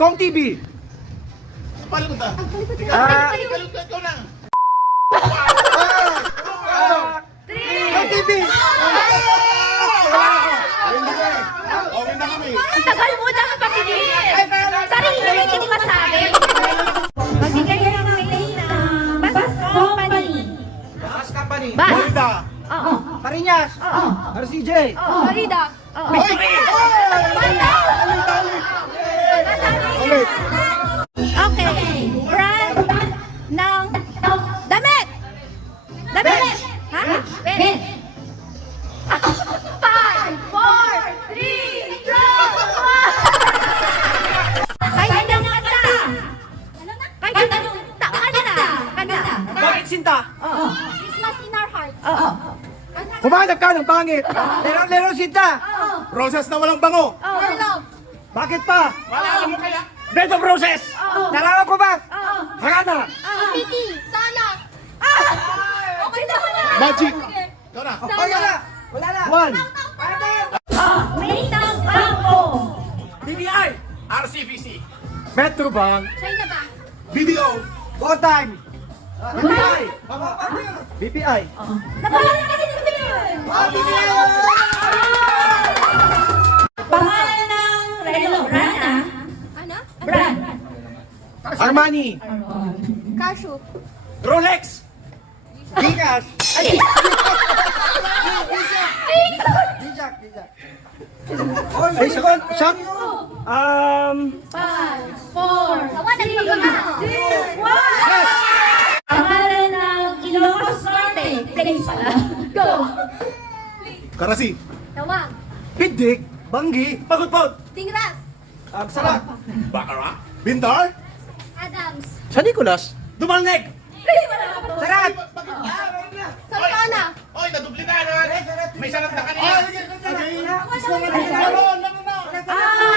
Kong TV. Palikod ah. Ah, Ikaw na. Kong TV. Okay na kami. Ang tagal mo na kapatid. Sarili hindi masabi. Magbigay ka ng mail na Bus Company. Bus Company. Bus? Marida. Oo. Parinyas. RCJ. Marida. Ulit. Okay. Brand ng damit. Damit. Ha? Bet. 5, 4, 3, 2, 1. Kahit anong kanta. Kahit anong kanta. Bakit sinta? Christmas in our heart. Humanap ka ng pangit. Lero sinta. Roses na walang bango. Love. Bakit pa? Wala mo kaya. Bed of Roses. Nalaman ko ba? Hagana. Piti. Sana. Okay na wala. Magic. Ikaw na. Wala na. One. May tangkako. DBI. RCBC. Metrobank. China ba? BDO. Go time. BPI. BPI. Nabahala ka din sa yun. Pangalan ng relo. Brand ah. Ano? Brand. Armani. Casio. Rolex. Gcash. Dijak. Ay, sakon. Sak. 5, 4, 3, 2, 1. Pangalan ng Ilocos Norte. Place pala. Go. Karasi. Tawag. Pidik. Banggi. Pagod. Tingras. Salat. Baccarat. Bintar. Adams. San Nicolas. Dumalneg. Sarat. Santana. Oy, nadubli na. May sarat na kanina. Ah!